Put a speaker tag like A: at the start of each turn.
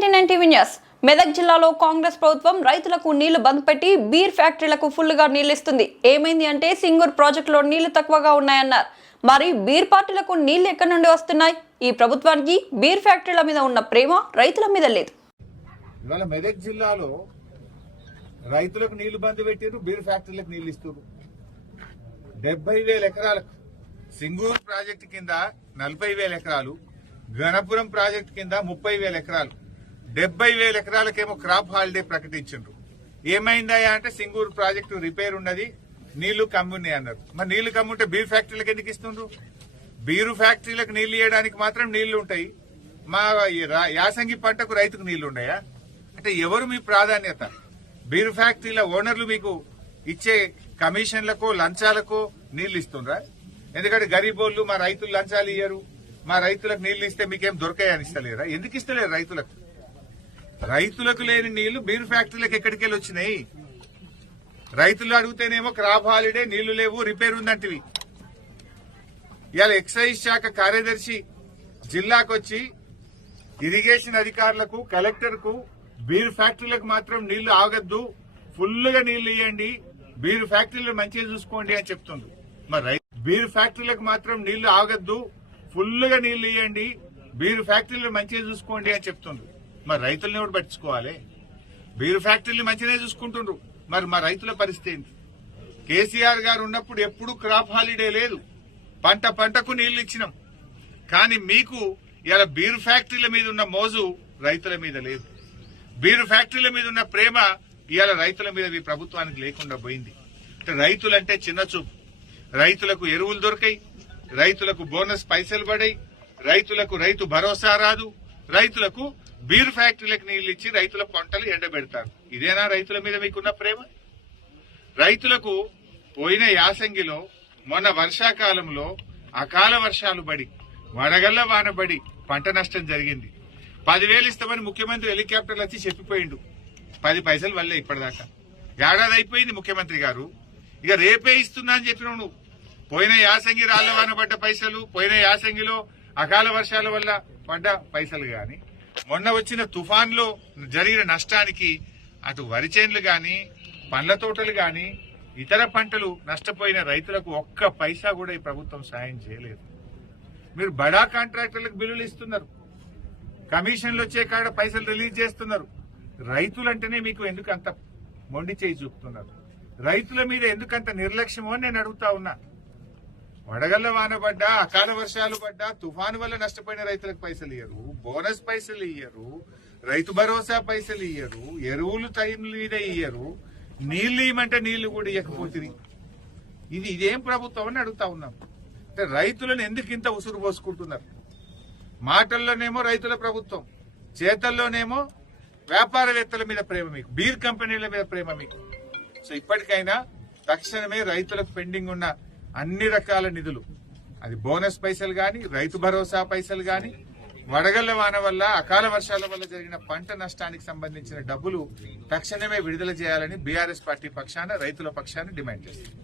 A: News. Medak జిల్లాలో కాంగ్రెస్ ప్రభుత్వం రైతులకు నీళ్ళు బంద్ పెట్టి బీర్ ఫ్యాక్టరీలకు ఫుల్గా నీళ్ళు ఇస్తుంది ఏమైంది అంటే సింగూర్ ప్రాజెక్టులో నీళ్ళు తక్కువగా ఉన్నాయన్నారు. మరి బీర్ పార్టీలకు నీళ్ళు ఎక్కడి నుండి వస్తున్నాయి? ఈ ప్రభుత్వానికి బీర్ ఫ్యాక్టరీల మీద ఉన్న ప్రేమ రైతుల మీద లేదు.
B: ఇవాళ మెదక్ జిల్లాలో రైతులకు నీళ్ళు బంద్ పెట్టారు బీర్ ఫ్యాక్టరీలకు నీళ్ళు ఇస్తారు డెబ్బై వేల ఎకరాలకు సింగూరు ప్రాజెక్టు కింద నలభై వేల ఎకరాలు గణపురం ప్రాజెక్టు కింద ముప్పై వేల ఎకరాలు. డెబ్బై వేల ఎకరాలకేమో క్రాప్ హాలిడే ప్రకటించిండ్రు. ఏమైందయ్యా అంటే సింగూరు ప్రాజెక్టు రిపేర్ ఉన్నది నీళ్ళు కమ్మున్నాయి అన్నారు. మరి నీళ్ళు కమ్ముంటే బీర్ ఫ్యాక్టరీలకు ఎందుకు ఇస్తుండ్రు? బీరు ఫ్యాక్టరీలకు నీళ్ళు ఇవ్వడానికి మాత్రం నీళ్ళు ఉంటాయి. మా యాసంగి పంటకు రైతుకు నీళ్ళు ఉన్నాయా? అంటే ఎవరు మీ ప్రాధాన్యత? బీరు ఫ్యాక్టరీల ఓనర్లు మీకు ఇచ్చే కమిషన్లకో లంచాలకో నీళ్ళు ఇస్తుండ్రా? ఎందుకంటే గరీబోళ్ళు మా రైతులు లంచాలు ఇయ్యరు. మా రైతులకు నీళ్ళు ఇస్తే మీకేం దొరకాయని ఇస్తలేరా? ఎందుకు ఇస్తలేరు రైతులకు? రైతులకు లేని నీళ్ళు బీర్ ఫ్యాక్టరీలకు ఎక్కడికి వెళ్ళి వచ్చినాయి? రైతులు అడిగితేనేమో క్రాప్ హాలిడే నీళ్ళు లేవు రిపేర్ ఉందంటివి. ఇవాళ ఎక్సైజ్ శాఖ కార్యదర్శి జిల్లాకొచ్చి ఇరిగేషన్ అధికారులకు కలెక్టర్కు బీర్ ఫ్యాక్టరీలకు మాత్రం నీళ్ళు ఆగద్దు ఫుల్గా నీళ్ళు ఇవ్వండి బీర్ ఫ్యాక్టరీలు మంచిగా చూసుకోండి అని చెప్తుంది మరి రై- బీర్ ఫ్యాక్టరీలకు మాత్రం నీళ్ళు ఆగద్దు ఫుల్గా నీళ్ళు ఇవ్వండి బీర్ ఫ్యాక్టరీలు మంచిగా చూసుకోండి అని చెప్తుంది మరి రైతుల్ని కూడా పట్టించుకోవాలి? బీరు ఫ్యాక్టరీలు మంచిగా చూసుకుంటుండ్రు. మరి మా రైతుల పరిస్థితి ఏంటి? కేసీఆర్ గారు ఉన్నప్పుడు ఎప్పుడు క్రాప్ హాలిడే లేదు. పంట పంటకు నీళ్ళు ఇచ్చినాం. కానీ మీకు ఇలా బీరు ఫ్యాక్టరీల మీద ఉన్న మోజు రైతుల మీద లేదు. బీరు ఫ్యాక్టరీల మీద ఉన్న ప్రేమ ఇవాళ రైతుల మీద మీ ప్రభుత్వానికి లేకుండా పోయింది. రైతులంటే చిన్న చూపు. రైతులకు ఎరువులు దొరికాయి. రైతులకు బోనస్ పైసలు పడాయి. రైతులకు రైతు భరోసా రాదు. రైతులకు బీర్ ఫ్యాక్టరీలకు నీళ్ళు ఇచ్చి రైతుల పంటలు ఎండబెడతారు. ఇదేనా రైతుల మీద మీకున్న ప్రేమ? రైతులకు పోయిన యాసంగిలో మొన్న వర్షాకాలంలో అకాల వర్షాలు పడి వడగళ్ళ వాన పడి పంట నష్టం జరిగింది. పదివేలు ఇస్తామని ముఖ్యమంత్రి హెలికాప్టర్లు వచ్చి చెప్పిపోయిండు. పది పైసలు వల్లే ఇప్పటిదాకా. ఏడాది అయిపోయింది ముఖ్యమంత్రి గారు. ఇక రేపే ఇస్తున్నా అని చెప్పినావు నువ్వు. పోయిన యాసంగి రాళ్ళ వాన పడ్డ పైసలు పోయిన యాసంగిలో అకాల వర్షాల వల్ల పడ్డ పైసలు గాని మొన్న వచ్చిన తుఫాన్లో జరిగిన నష్టానికి అటు వరి చేన్లు కానీ పండ్ల తోటలు కానీ ఇతర పంటలు నష్టపోయిన రైతులకు ఒక్క పైసా కూడా ఈ ప్రభుత్వం సాయం చేయలేదు. మీరు బడా కాంట్రాక్టర్లకు బిల్లులు ఇస్తున్నారు. కమిషన్లు వచ్చే కాడ పైసలు రిలీజ్ చేస్తున్నారు. రైతులంటేనే మీకు ఎందుకు అంత మొండి చేయి చూపుతున్నారు. రైతుల మీద ఎందుకంత నిర్లక్ష్యమో నేను అడుగుతా ఉన్నా. వడగళ్ళ వాన పడ్డా అకాల వర్షాలు పడ్డా తుఫాను వల్ల నష్టపోయిన రైతులకు పైసలు ఇయ్యరు. బోనస్ పైసలు ఇయ్యరు. రైతు భరోసా పైసలు ఇయ్యరు. ఎరువులు టైం మీద ఇయ్యరు. నీళ్ళు ఇవ్వమంటే నీళ్ళు కూడా ఇవ్వకపోతుంది ఇది ఇదేం ప్రభుత్వం అని అడుగుతా ఉన్నాం. అంటే రైతులను ఎందుకు ఇంత ఉసురు పోసుకుంటున్నారు? మాటల్లోనేమో రైతుల ప్రభుత్వం చేతల్లోనేమో వ్యాపారవేత్తల మీద ప్రేమ మీకు బీర్ కంపెనీల మీద ప్రేమ మీకు. సో ఇప్పటికైనా తక్షణమే రైతులకు పెండింగ్ ఉన్న అన్ని రకాల నిధులు. అది బోనస్ పైసలు గాని రైతు భరోసా పైసలు గాని వడగళ్ళ వాన వల్ల అకాల వర్షాల వల్ల జరిగిన పంట నష్టానికి సంబంధించిన డబ్బులు తక్షణమే విడుదల చేయాలని బీఆర్ఎస్ పార్టీ పక్షాన రైతుల పక్షాన డిమాండ్ చేస్తుంది.